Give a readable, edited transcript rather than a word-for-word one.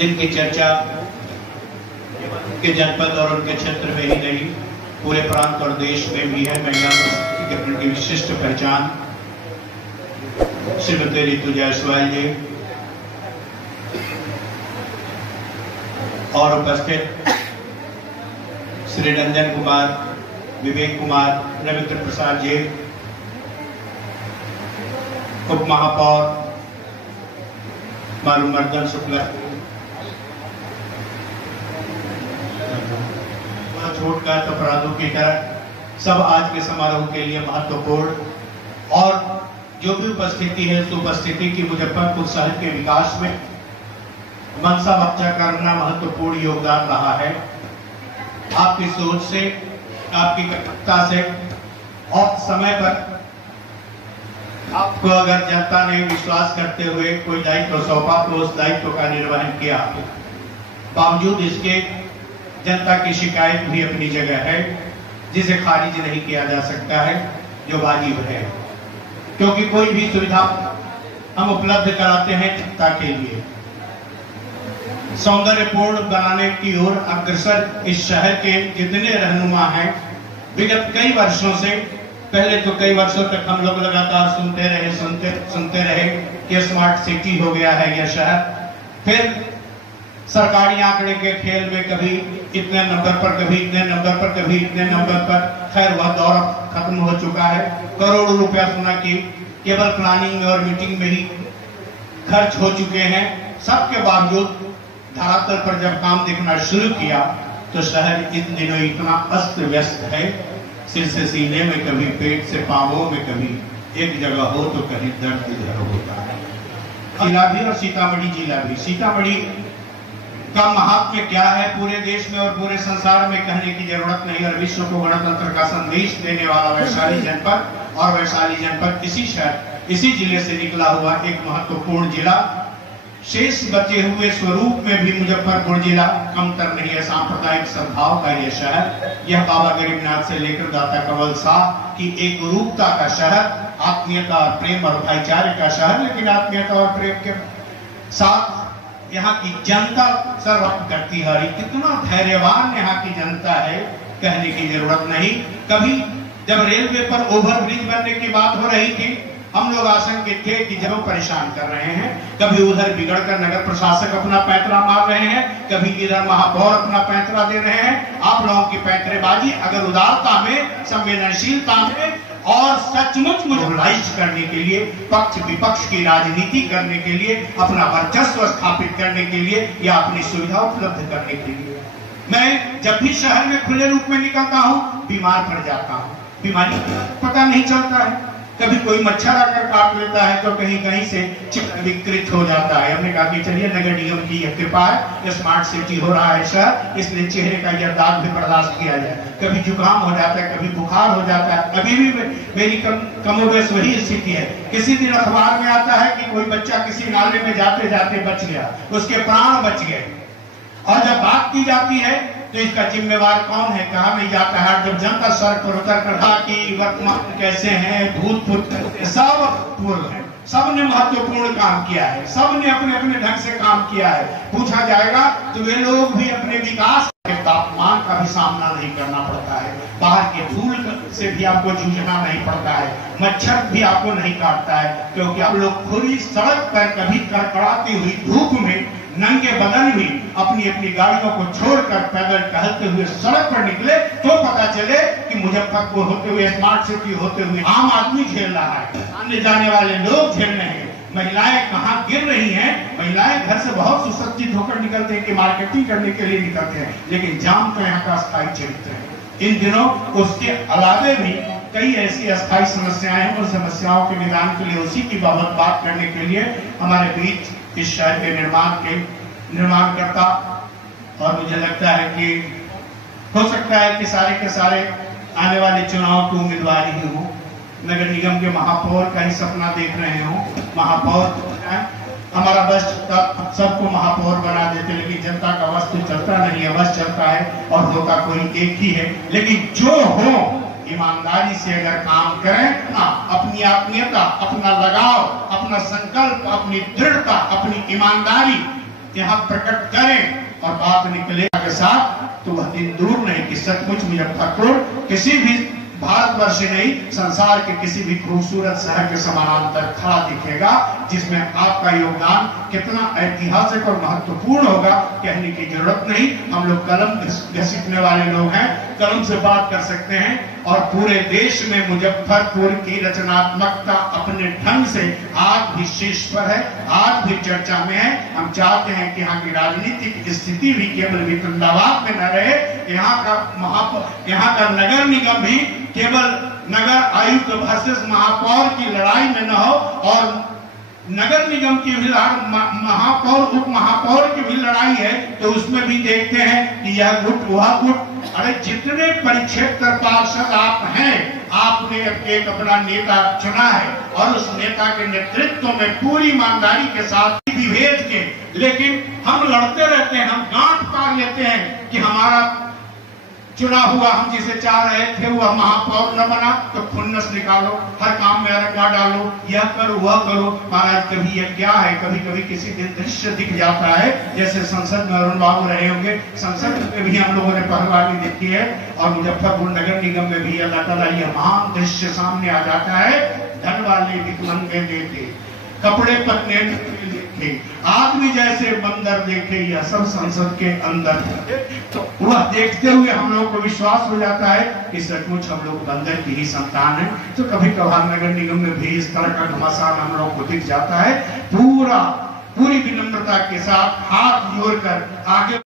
जिनकी चर्चा के जनपद और उनके क्षेत्र में ही नहीं पूरे प्रांत और देश में भी है। महिला संस्कृति के प्रति विशिष्ट पहचान श्रीमती रितु जायसवाल जी और उपस्थित श्री रंजन कुमार, विवेक कुमार, रविंद्र प्रसाद जी, उप महापौर मालूमर्दन शुक्ला, छोट का अपराधों की तरह सब आज के समारोह के लिए महत्वपूर्ण और जो भी उपस्थिति है उस उपस्थिति की मुजफ्फरपुर शहर के विकास में मनसा बच्चा करना महत्वपूर्ण योगदान रहा है। आपकी सोच से, आपकी कटुता से और समय पर आपको अगर जनता ने विश्वास करते हुए कोई दायित्व सौंपा तो उस दायित्व का निर्वहन किया। बावजूद इसके जनता की शिकायत भी अपनी जगह है, जिसे खारिज नहीं किया जा सकता है, जो वाजिब है, क्योंकि कोई भी सुविधा हम उपलब्ध कराते हैं जनता के लिए सौंदर्यपूर्ण बनाने की ओर अग्रसर इस शहर के जितने रहनुमा हैं विगत कई वर्षों से, पहले तो कई वर्षों तक हम लोग लगातार सुनते रहे कि स्मार्ट सिटी हो गया है यह शहर। फिर सरकारी आंकड़े के खेल में कभी इतने नंबर पर, कभी इतने नंबर पर, कभी इतने नंबर पर, खैर वह दौर खत्म हो चुका है। करोड़ों रुपया सुना कि केवल प्लानिंग में और मीटिंग में ही खर्च हो चुके हैं। सबके बावजूद धरातल पर जब काम दिखना शुरू किया तो शहर इन दिनों इतना अस्त व्यस्त है, सिर से सीने में, कभी पेट से पांवों में, कभी एक जगह हो तो कहीं दर्द इधर होता है। जिला भी और सीतामढ़ी जिला भी। सीतामढ़ी का महात्म्य क्या है पूरे देश में और पूरे संसार में कहने की जरूरत नहीं, और विश्व को गणतंत्र का संदेश देने वाला वैशाली जनपद, और वैशाली जनपद इसी शहर, इसी जिले से निकला हुआ एक महत्वपूर्ण जिला। शेष बचे हुए स्वरूप में भी मुजफ्फरपुर जिला कमतर नहीं है। सांप्रदायिक सद्भाव का यह शहर, यह बाबा गरीबनाथ से लेकर दाता कमल शाह की एक रूपता का शहर, आत्मीयता और प्रेम और भाईचारे का शहर, लेकिन आत्मीयता और प्रेम के साथ यहाँ की जनता सर्वस्व करती है। कितना धैर्यवान यहाँ की जनता है, कहने की जरूरत नहीं। कभी जब रेलवे पर ओवरब्रिज बनने की बात हो रही थी, हम लोग आशंकित थे कि जब परेशान कर रहे हैं, कभी उधर बिगड़कर नगर प्रशासक अपना पैंतरा मार रहे हैं, कभी इधर महापौर अपना पैंतरा दे रहे हैं। आप लोगों की पैंतरेबाजी अगर उदारता में, संवेदनशीलता में और सचमुच मोबिलाइज करने के लिए, पक्ष विपक्ष की राजनीति करने के लिए, अपना वर्चस्व स्थापित करने के लिए या अपनी सुविधा उपलब्ध करने के लिए, मैं जब भी शहर में खुले रूप में निकलता हूँ बीमार पड़ जाता हूँ। बीमारी पता नहीं चलता है, कभी कोई मच्छर आकर काट लेता है तो कहीं कहीं से चित्र विकृत हो जाता है। हमने कहा कि चलिए नगर निगम की यह कृपा है, स्मार्ट सिटी हो रहा है शहर, इसलिए चेहरे का यह दाग भी बर्दाश्त किया जाए। कभी जुकाम हो जाता है, कभी बुखार हो जाता है। अभी भी मेरी कमोबेश वही स्थिति है। किसी दिन अखबार में आता है कि कोई बच्चा किसी नाले में जाते जाते बच गया, उसके प्राण बच गए, और जब बात की जाती है तो इसका जिम्मेवार कौन है, कहा नहीं जाता है। जब जनता सड़क पर उतर कर कहा कि वर्तमान कैसे हैं, भूतपूर्व सब पूर्व है, सबने महत्वपूर्ण काम किया है, सबने अपने अपने ढंग से काम किया है। पूछा जाएगा तो वे लोग भी अपने विकास के तापमान का भी सामना नहीं करना पड़ता है, बाहर के धूल से भी आपको जूझना नहीं पड़ता है, मच्छर भी आपको नहीं काटता है, क्योंकि आप लोग खुली सड़क पर कभी कड़कड़ाती हुई धूप में नंगे बदन भी अपनी अपनी गाड़ियों को छोड़कर पैदल टहलते हुए सड़क पर निकले तो पता चले कि मुजफ्फरपुर होते हुए, स्मार्ट सिटी होते हुए आम आदमी झेल रहा है, आने जाने वाले लोग झेल रहे हैं। महिलाएं कहाँ गिर रही हैं। महिलाएं घर से बहुत सुसज्जित होकर निकलते हैं कि मार्केटिंग करने के लिए निकलते हैं, लेकिन जाम तो यहाँ का स्थायी चरित्र है। इन दिनों उसके अलावे भी कई ऐसी अस्थायी समस्याएं हैं, उन समस्याओं के निदान के लिए, उसी की बात करने के लिए हमारे बीच इस शहर के निर्माणकर्ता, और मुझे लगता है कि हो सकता है कि सारे के सारे आने वाले चुनाव की उम्मीदवार ही हो, नगर निगम के महापौर का ही सपना देख रहे हो। महापौर हमारा बस सबको महापौर बना देते, लेकिन जनता का बस तो चलता नहीं है, बस चलता है और होता कोई एक ही है। लेकिन जो हो ईमानदारी से अगर काम करें, अपनी आत्मीयता, अपना लगाव, अपना संकल्प, अपनी दृढ़ता, अपनी ईमानदारी यहाँ प्रकट करें और बात निकले के साथ, तो वह दिन दूर नहीं कि सचमुच मुजफ्फरपुर किसी भी भारतवर्ष नहीं, संसार के किसी भी खूबसूरत शहर के समानांतर खड़ा दिखेगा, जिसमें आपका योगदान कितना ऐतिहासिक और महत्वपूर्ण होगा कहने की जरूरत नहीं। हम लोग कलम घसीटने वाले लोग हैं, कलम से बात कर सकते हैं, और पूरे देश में मुजफ्फरपुर की रचनात्मकता अपने ढंग से आज भी शीर्ष पर है, आज भी चर्चा में है। हम चाहते हैं कि यहाँ की राजनीतिक स्थिति भी केवल वितंडावाद में न रहे, यहाँ का नगर निगम भी केवल नगर आयुक्त वर्सेस महापौर की लड़ाई में न हो, और नगर निगम की भी महापौर उप महापौर की भी लड़ाई है, तो उसमें भी देखते हैं कि यह गुट वह गुट। अरे जितने परिक्षेत्र पार्षद आप हैं, आपने एक अपना नेता चुना है, और उस नेता के नेतृत्व में पूरी ईमानदारी के साथ विभेद के, लेकिन हम लड़ते रहते हैं, हम गांठ पार लेते हैं कि हमारा चुना हुआ, हम जिसे चाह रहे थे वह महापौर न बना, तो खुन्नस निकालो, हर काम में रंगा डालो, यह करो वह करो। महाराज कभी यह क्या है, कभी कभी किसी दिन दृश्य दिख जाता है, जैसे संसद में अरुण बाबू रहे होंगे, संसद में भी हम लोगों ने पहलवानी देखी है, और मुजफ्फरपुर नगर निगम में भी अल्लाह ताला यह महान दृश्य सामने आ जाता है। धन वाले भिखमंगे देते, कपड़े पहने देखे, आदमी जैसे बंदर देखे, यह सब संसद के अंदर। तो वह देखते हुए हम लोग को विश्वास हो जाता है कि सचमुच हम लोग बंदर की ही संतान है। तो कभी कभार नगर निगम में भी इस तरह का घमासान हम लोग को दिख जाता है। पूरी विनम्रता के साथ हाथ जोड़कर आगे